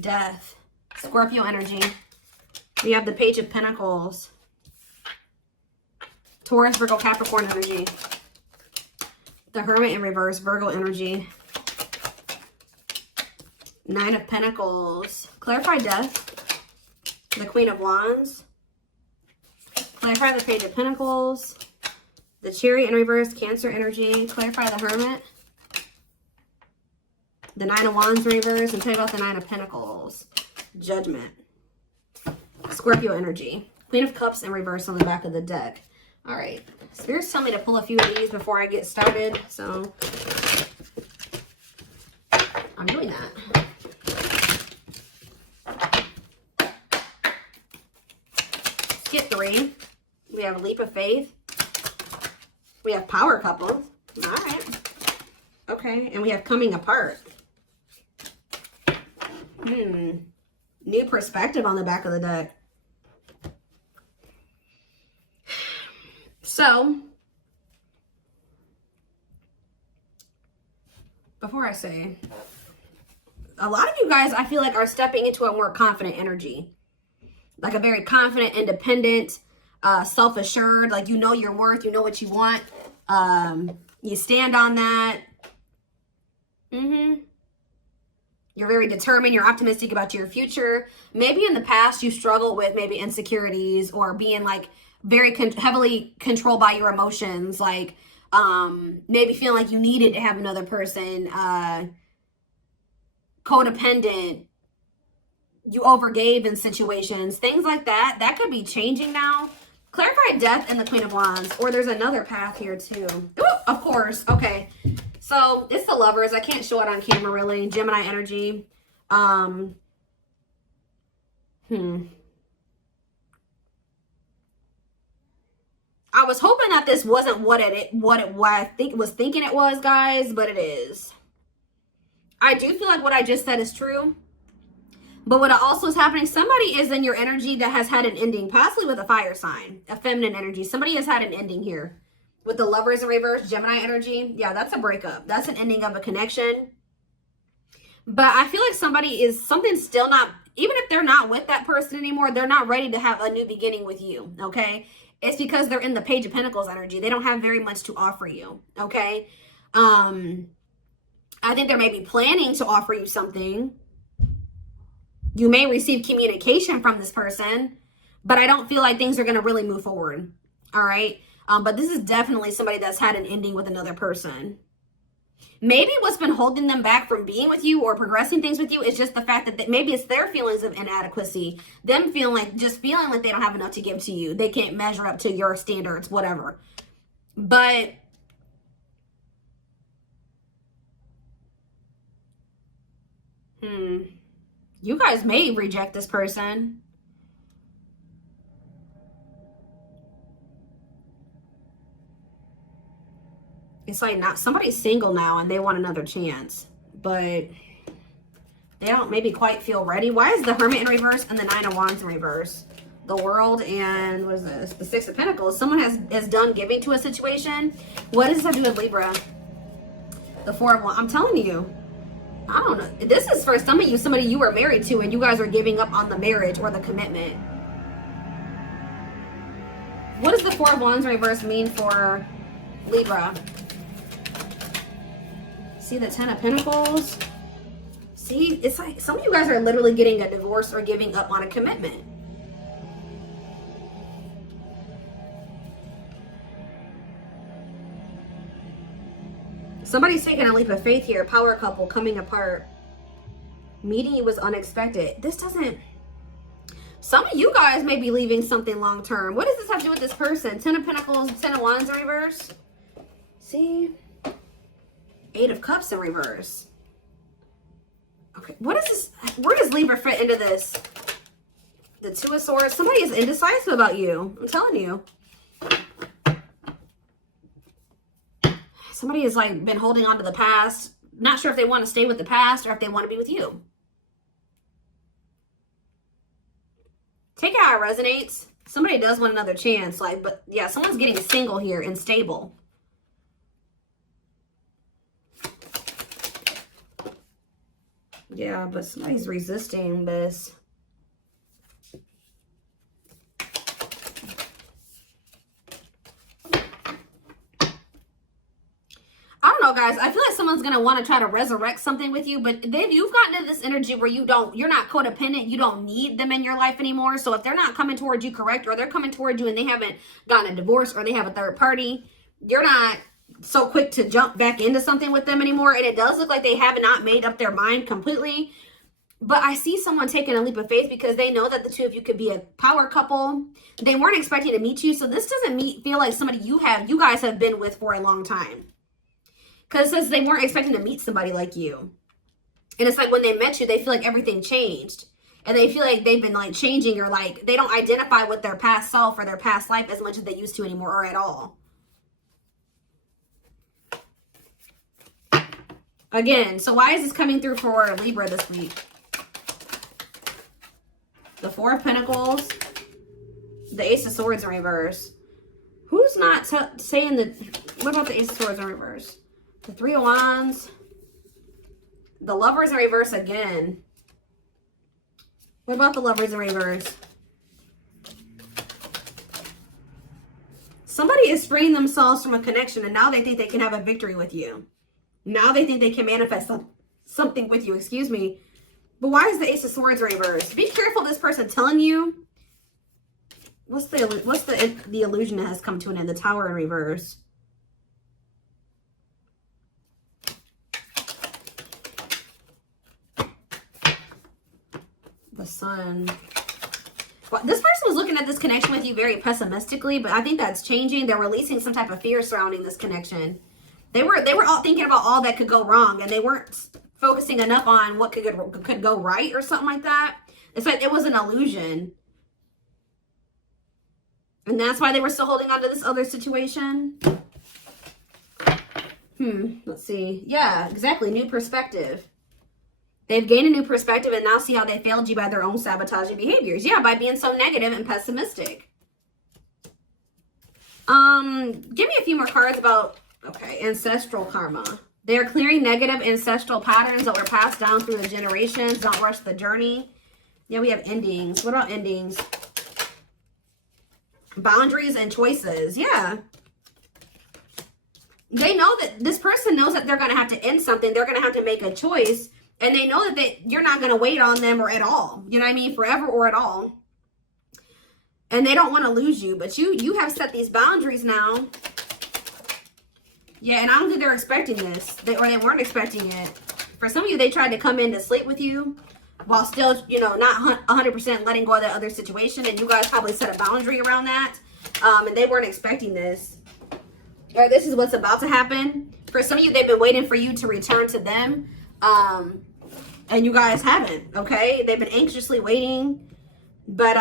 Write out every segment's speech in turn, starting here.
Death. Scorpio energy. We have the Page of Pentacles. Taurus, Virgo, Capricorn energy. The Hermit in reverse, Virgo energy. Nine of Pentacles. Clarify death. The Queen of Wands. Clarify the Page of Pentacles. The Chariot in reverse, Cancer energy. Clarify the Hermit. The Nine of Wands in reverse. And tell you about the Nine of Pentacles. Judgment. Scorpio energy. Queen of Cups in reverse on the back of the deck. All right. Spirits tell me to pull a few of these before I get started. So I'm doing that. Skip 3. We have a Leap of Faith. We have Power Couple. All right. Okay. And we have Coming Apart. New Perspective on the back of the deck. So, before I say, a lot of you guys, I feel like, are stepping into a more confident energy. Like a very confident, independent, self-assured. Like, you know your worth. You know what you want. You stand on that. You're very determined. You're optimistic about your future. Maybe in the past you struggled with maybe insecurities or being like very heavily controlled by your emotions. Like maybe feeling like you needed to have another person. Codependent. You overgave in situations. Things like that. That could be changing now. Clarify death and the Queen of Wands. Or there's another path here too. Ooh, of course. Okay. So, it's the Lovers. I can't show it on camera, really. Gemini energy. I was hoping that this wasn't what I was thinking it was, guys, but it is. I do feel like what I just said is true. But what also is happening, somebody is in your energy that has had an ending, possibly with a fire sign, a feminine energy. Somebody has had an ending here. With the Lovers in reverse, Gemini energy. Yeah, that's a breakup. That's an ending of a connection. But I feel like something's still not, even if they're not with that person anymore, they're not ready to have a new beginning with you, okay? It's because they're in the Page of Pentacles energy. They don't have very much to offer you, okay? I think they're maybe planning to offer you something. You may receive communication from this person, but I don't feel like things are going to really move forward, all right? But this is definitely somebody that's had an ending with another person. Maybe what's been holding them back from being with you or progressing things with you is just the fact that maybe it's their feelings of inadequacy. Them feeling like they don't have enough to give to you. They can't measure up to your standards, whatever. But you guys may reject this person. It's like not somebody's single now and they want another chance, but they don't maybe quite feel ready. Why is the Hermit in reverse and the Nine of Wands in reverse? The World and what is this? The Six of Pentacles. Someone has done giving to a situation. What does this have to do with Libra? The Four of Wands. I'm telling you, I don't know. This is for some of you, somebody you were married to and you guys are giving up on the marriage or the commitment. What does the Four of Wands in reverse mean for Libra? See the Ten of Pentacles? See, it's like some of you guys are literally getting a divorce or giving up on a commitment. Somebody's taking a leap of faith here. Power couple, coming apart. Meeting you was unexpected. This doesn't... Some of you guys may be leaving something long term. What does this have to do with this person? Ten of Pentacles, Ten of Wands in reverse. See? Eight of Cups in reverse. Okay, what is this? Where does Libra fit into this? The Two of Swords. Somebody is indecisive about you. I'm telling you. Somebody has like been holding on to the past. Not sure if they want to stay with the past or if they want to be with you. Take it how it resonates. Somebody does want another chance. Like, but yeah, someone's getting single here and stable. Yeah, but somebody's resisting this. I don't know, guys. I feel like someone's going to want to try to resurrect something with you, but then you've gotten into this energy where you're not codependent. You don't need them in your life anymore. So if they're not coming towards you correct, or they're coming towards you and they haven't gotten a divorce, or they have a third party, you're not so quick to jump back into something with them anymore. And it does look like they have not made up their mind completely. But I see someone taking a leap of faith because they know that the two of you could be a power couple. They weren't expecting to meet you. So this doesn't feel like somebody you guys have been with for a long time. Because it says they weren't expecting to meet somebody like you. And it's like when they met you, they feel like everything changed. And they feel like they've been like changing, or like they don't identify with their past self or their past life as much as they used to anymore, or at all. Again, so why is this coming through for Libra this week? The Four of Pentacles. The Ace of Swords in reverse. Who's not saying that? What about the Ace of Swords in reverse? The Three of Wands. The Lovers in reverse again. What about the Lovers in reverse? Somebody is freeing themselves from a connection, and now they think they can have a victory with you. Now they think they can manifest something with you, excuse me. But why is the Ace of Swords in reverse? Be careful this person telling you. What's the illusion that has come to an end? The Tower in reverse. The Sun. Well, this person was looking at this connection with you very pessimistically, but I think that's changing. They're releasing some type of fear surrounding this connection. They were all thinking about all that could go wrong, and they weren't focusing enough on what could go right or something like that. It's like it was an illusion. And that's why they were still holding on to this other situation. Let's see. Yeah, exactly. New perspective. They've gained a new perspective and now see how they failed you by their own sabotaging behaviors. Yeah, by being so negative and pessimistic. Give me a few more cards about, okay, ancestral karma. They're clearing negative ancestral patterns that were passed down through the generations. Don't rush the journey. Yeah, we have endings. What about endings? Boundaries and choices. Yeah. They know that this person knows that they're going to have to end something. They're going to have to make a choice. And they know that you're not going to wait on them or at all. You know what I mean? Forever or at all. And they don't want to lose you. But you have set these boundaries now. Yeah, and I don't think they're expecting this. They weren't expecting it. For some of you, they tried to come in to sleep with you while still, you know, not 100% letting go of that other situation. And you guys probably set a boundary around that. And they weren't expecting this. Or this is what's about to happen. For some of you, they've been waiting for you to return to them. And you guys haven't, okay? They've been anxiously waiting. But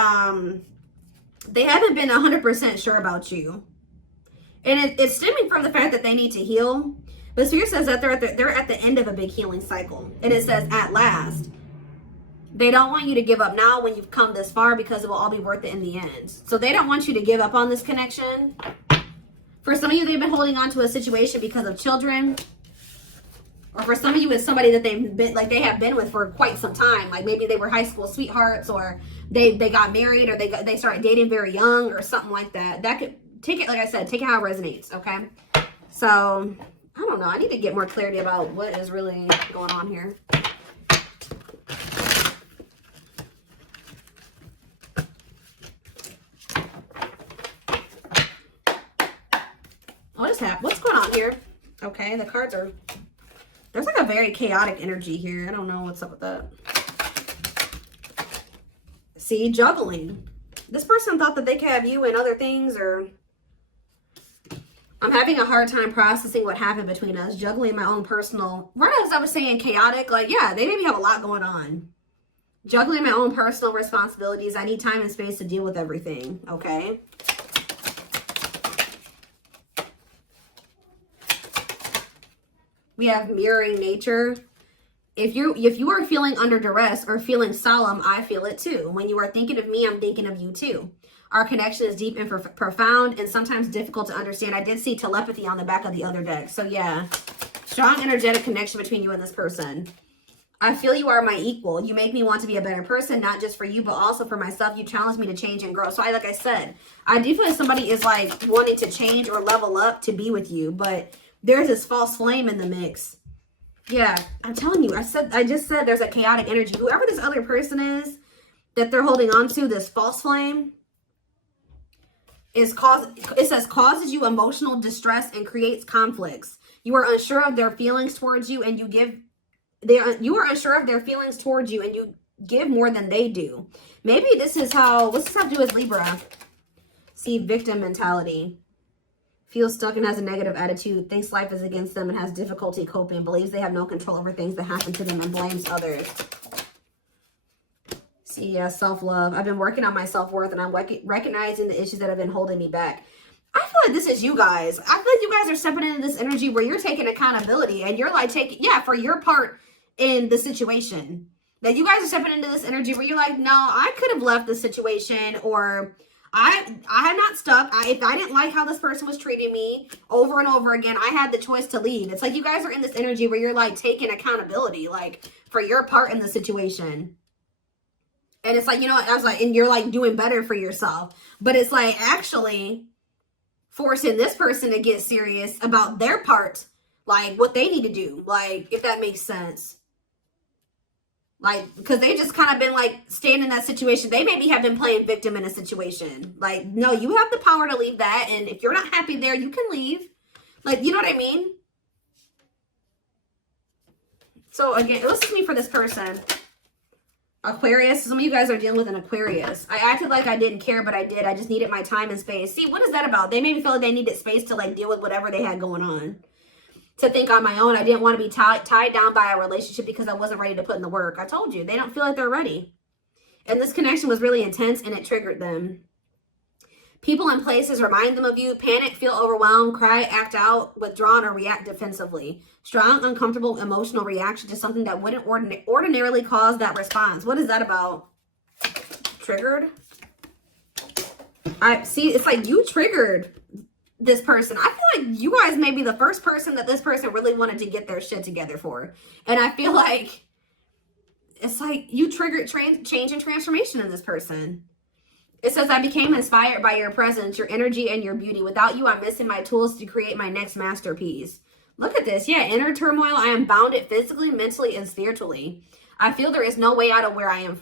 they haven't been 100% sure about you. And it's stemming from the fact that they need to heal. But Spirit says that they're at the end of a big healing cycle. And it says, at last. They don't want you to give up now when you've come this far, because it will all be worth it in the end. So they don't want you to give up on this connection. For some of you, they've been holding on to a situation because of children. Or for some of you, it's somebody that they have been with for quite some time. Like maybe they were high school sweethearts, or they got married, or they started dating very young, or something like that. That could take it, like I said, take it how it resonates, okay? So, I don't know. I need to get more clarity about what is really going on here. What's going on here? Okay, the cards are... There's like a very chaotic energy here. I don't know what's up with that. See, juggling. This person thought that they could have you and other things, or... I'm having a hard time processing what happened between us. Juggling my own personal... Right as I was saying chaotic, like, yeah, they maybe have a lot going on. Juggling my own personal responsibilities. I need time and space to deal with everything, okay? We have mirroring nature. If you are feeling under duress or feeling solemn, I feel it too. When you are thinking of me, I'm thinking of you too. Our connection is deep and profound and sometimes difficult to understand. I did see telepathy on the back of the other deck. So yeah, strong energetic connection between you and this person. I feel you are my equal. You make me want to be a better person, not just for you, but also for myself. You challenge me to change and grow. So like I said, I do feel like somebody is like wanting to change or level up to be with you, but there's this false flame in the mix. Yeah, I'm telling you, I just said there's a chaotic energy. Whoever this other person is that they're holding on to, this false flame, it says causes you emotional distress and creates conflicts. You are unsure of their feelings towards you, and you are unsure of their feelings towards you, and you give more than they do. Maybe this is how, what's this have to do with Libra? See, victim mentality. Feels stuck and has a negative attitude, thinks life is against them and has difficulty coping, believes they have no control over things that happen to them and blames others. See, yeah, self-love. I've been working on my self-worth and I'm recognizing the issues that have been holding me back. I feel like this is you guys. I feel like you guys are stepping into this energy where you're taking accountability and you're like taking, yeah, for your part in the situation. That you guys are stepping into this energy where you're like, no, I could have left the situation, or I'm not stuck. If I didn't like how this person was treating me over and over again, I had the choice to leave. It's like you guys are in this energy where you're like taking accountability, like for your part in the situation. And it's like, you know, I was like, and you're like doing better for yourself. But it's like actually forcing this person to get serious about their part, like what they need to do. Like, if that makes sense. Like, because they just kind of been like staying in that situation. They maybe have been playing victim in a situation. Like, no, you have the power to leave that. And if you're not happy there, you can leave. Like, you know what I mean? So again, this is me for this person. Aquarius. Some of you guys are dealing with an Aquarius. I acted like I didn't care, but I did. I just needed my time and space. See, what is that about? They made me feel like they needed space to like deal with whatever they had going on. To think on my own. I didn't want to be tied down by a relationship because I wasn't ready to put in the work. I told you, they don't feel like they're ready. And this connection was really intense and it triggered them. People and places remind them of you. Panic, feel overwhelmed, cry, act out, withdrawn, or react defensively. Strong, uncomfortable, emotional reaction to something that wouldn't ordinarily cause that response. What is that about? Triggered? I see, it's like you triggered this person. I feel like you guys may be the first person that this person really wanted to get their shit together for. And I feel like it's like you triggered change and transformation in this person. It says, I became inspired by your presence, your energy, and your beauty. Without you, I'm missing my tools to create my next masterpiece. Look at this. Yeah, inner turmoil. I am bounded physically, mentally, and spiritually. I feel there is no way out of where I am.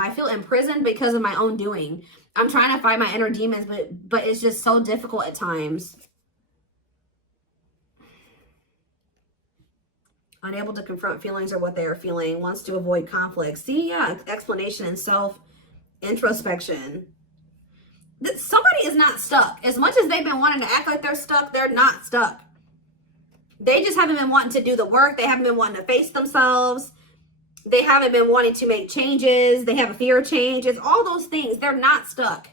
I feel imprisoned because of my own doing. I'm trying to fight my inner demons, but it's just so difficult at times. Unable to confront feelings or what they are feeling. Wants to avoid conflict. See, yeah, explanation and self-introspection. Somebody is not stuck. As much as they've been wanting to act like they're stuck, they're not stuck. They just haven't been wanting to do the work. They haven't been wanting to face themselves. They haven't been wanting to make changes. They have a fear of change. It's all those things. They're not stuck.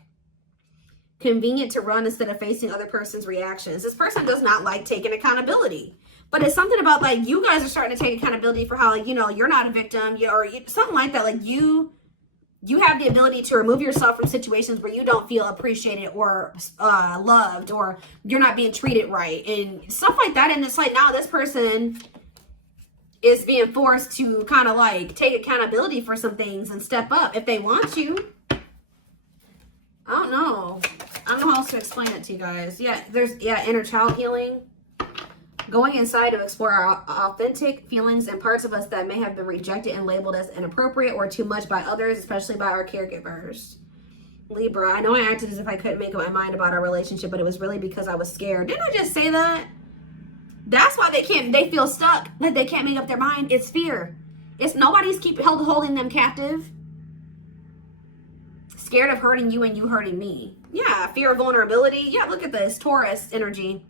Convenient to run instead of facing other person's reactions. This person does not like taking accountability. But it's something about like you guys are starting to take accountability for how, like, you know, you're not a victim or something like that. Like you have the ability to remove yourself from situations where you don't feel appreciated or loved, or you're not being treated right and stuff like that. And it's like now this person is being forced to kind of like take accountability for some things and step up if they want you. I don't know how else to explain it to you guys. Yeah, there's inner child healing. Going inside to explore our authentic feelings and parts of us that may have been rejected and labeled as inappropriate or too much by others, especially by our caregivers. Libra, I know I acted as if I couldn't make up my mind about our relationship, but it was really because I was scared. Didn't I just say that? That's why they feel stuck, that they can't make up their mind. It's fear. It's nobody's holding them captive. Scared of hurting you and you hurting me. Yeah, fear of vulnerability. Yeah, look at this, Taurus energy.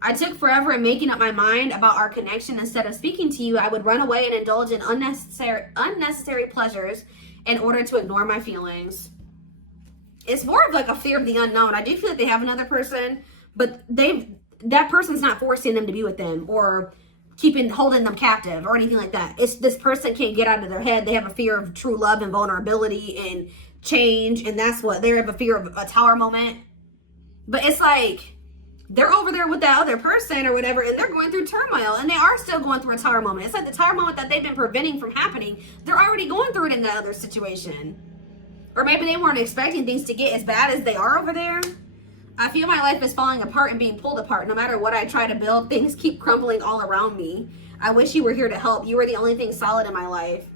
I took forever in making up my mind about our connection. Instead of speaking to you, I would run away and indulge in unnecessary pleasures in order to ignore my feelings. It's more of like a fear of the unknown. I do feel like they have another person, but that person's not forcing them to be with them or holding them captive or anything like that. It's this person can't get out of their head. They have a fear of true love and vulnerability and change, and that's what they have a fear of, a tower moment. But it's like they're over there with that other person or whatever, and they're going through turmoil, and they are still going through a tower moment. It's like the tower moment that they've been preventing from happening. They're already going through it in that other situation. Or maybe they weren't expecting things to get as bad as they are over there. I feel my life is falling apart and being pulled apart. No matter what I try to build, things keep crumbling all around me. I wish you were here to help. You were the only thing solid in my life.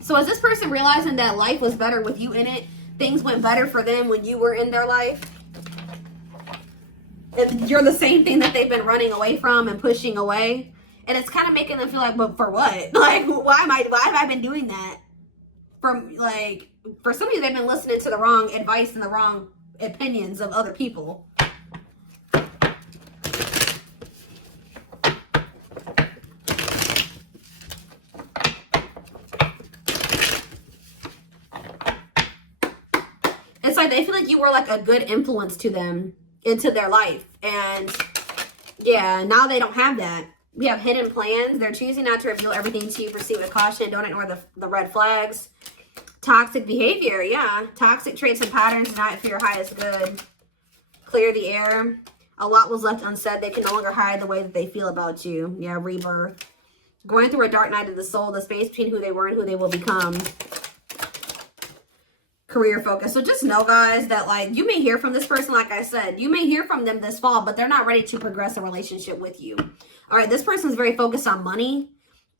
So is this person realizing that life was better with you in it? Things went better for them when you were in their life? You're the same thing that they've been running away from and pushing away. And it's kind of making them feel like, but for what? Like, why have I been doing that? For some of you, they've been listening to the wrong advice and the wrong opinions of other people. It's like they feel like you were like a good influence to them, into their life. And yeah, now they don't have that. We have hidden plans. They're choosing not to reveal everything to you. Proceed with caution. Don't ignore the red flags. Toxic behavior. Yeah. Toxic traits and patterns not for your highest good. Clear the air. A lot was left unsaid. They can no longer hide the way that they feel about you. Yeah. Rebirth. Going through a dark night of the soul. The space between who they were and who they will become. Career focus. So just know, guys, that like you may hear from this person, like I said, you may hear from them this fall, but they're not ready to progress a relationship with you. All right, this person is very focused on money,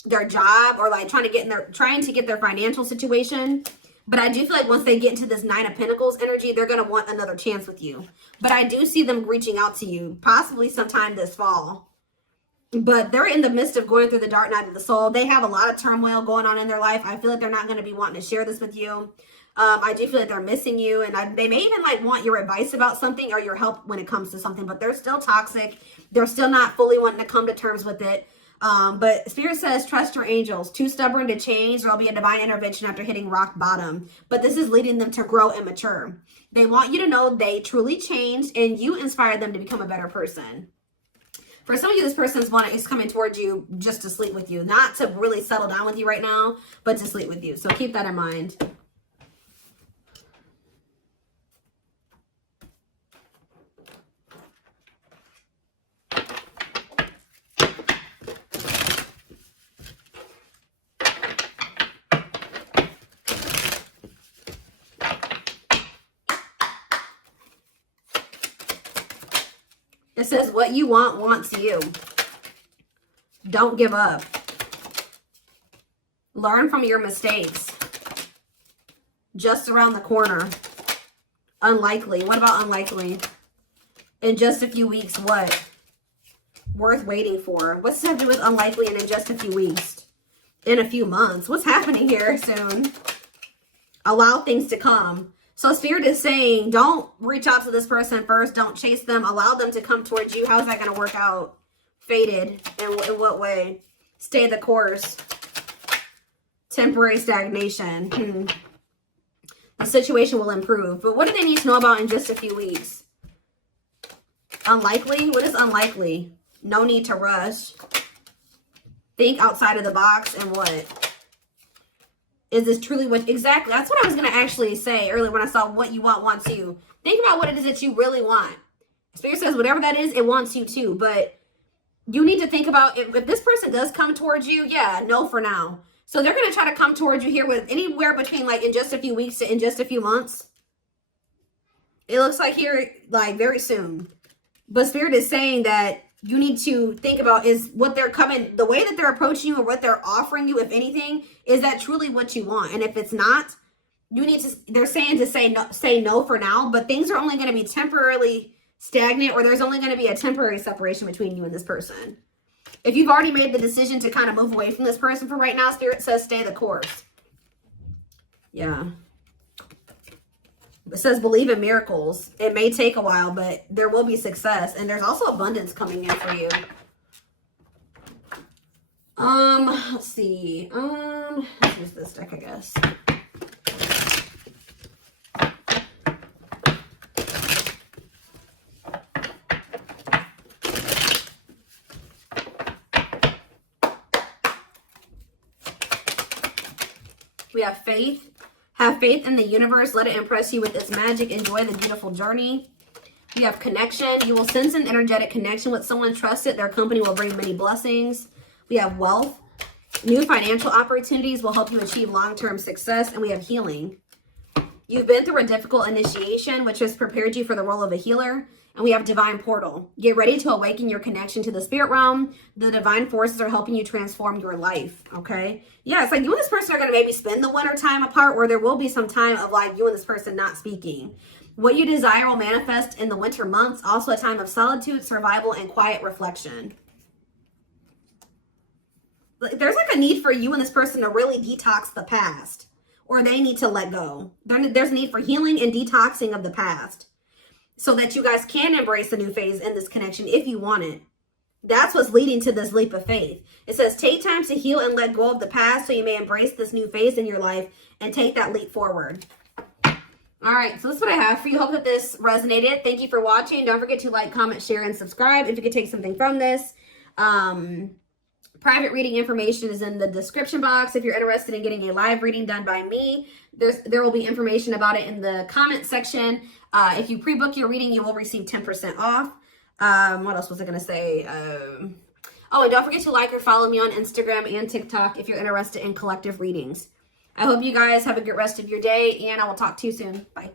their job, or like trying to get their financial situation. But I do feel like once they get into this Nine of Pentacles energy, they're going to want another chance with you. But I do see them reaching out to you, possibly sometime this fall. But they're in the midst of going through the dark night of the soul. They have a lot of turmoil going on in their life. I feel like they're not going to be wanting to share this with you. I do feel like they're missing you, and they may even like want your advice about something or your help when it comes to something, but they're still toxic. They're still not fully wanting to come to terms with it. But Spirit says, trust your angels. Too stubborn to change. There'll be a divine intervention after hitting rock bottom. But this is leading them to grow and mature. They want you to know they truly changed, and you inspired them to become a better person. For some of you, this person is coming towards you just to sleep with you. Not to really settle down with you right now, but to sleep with you. So keep that in mind. It says, what you want wants you. Don't give up. Learn from your mistakes. Just around the corner. Unlikely. What about unlikely? In just a few weeks, what? Worth waiting for. What's to do with unlikely and in just a few weeks? In a few months. What's happening here soon? Allow things to come. So Spirit is saying, don't reach out to this person first. Don't chase them. Allow them to come towards you. How's that going to work out? Fated. In what way? Stay the course. Temporary stagnation. The situation will improve. But what do they need to know about in just a few weeks? Unlikely? What is unlikely? No need to rush. Think outside of the box and what? Is this truly what? Exactly. That's what I was going to actually say earlier when I saw what you want wants you. Think about what it is that you really want. Spirit says whatever that is, it wants you too. But you need to think about if this person does come towards you, yeah, no for now. So they're going to try to come towards you here with anywhere between like in just a few weeks to in just a few months. It looks like here, like very soon. But Spirit is saying that you need to think about is what they're coming, the way that they're approaching you or what they're offering you, if anything, is that truly what you want? And if it's not, you need to, they're saying to say no for now, but things are only going to be temporarily stagnant, or there's only going to be a temporary separation between you and this person. If you've already made the decision to kind of move away from this person for right now, Spirit says stay the course. Yeah. It says believe in miracles. It may take a while, but there will be success. And there's also abundance coming in for you. Let's see. Let's use this deck, I guess. We have faith. Have faith in the universe. Let it impress you with its magic. Enjoy the beautiful journey. You have connection. You will sense an energetic connection with someone trusted. Their company will bring many blessings. We have wealth. New financial opportunities will help you achieve long-term success. And we have healing. You've been through a difficult initiation, which has prepared you for the role of a healer. And we have divine portal. Get ready to awaken your connection to the spirit realm. The divine forces are helping you transform your life, okay? Yeah, it's like you and this person are going to maybe spend the winter time apart, where there will be some time of like you and this person not speaking. What you desire will manifest in the winter months. Also a time of solitude, survival, and quiet reflection. There's like a need for you and this person to really detox the past. Or they need to let go. There's a need for healing and detoxing of the past, so that you guys can embrace the new phase in this connection if you want it. That's what's leading to this leap of faith. It says, take time to heal and let go of the past so you may embrace this new phase in your life and take that leap forward. All right, so this is what I have for you. Hope that this resonated. Thank you for watching. Don't forget to like, comment, share, and subscribe if you could take something from this. Private reading information is in the description box. If you're interested in getting a live reading done by me, there will be information about it in the comment section. If you pre-book your reading, you will receive 10% off. What else was I going to say? Oh, and don't forget to like or follow me on Instagram and TikTok if you're interested in collective readings. I hope you guys have a good rest of your day, and I will talk to you soon. Bye.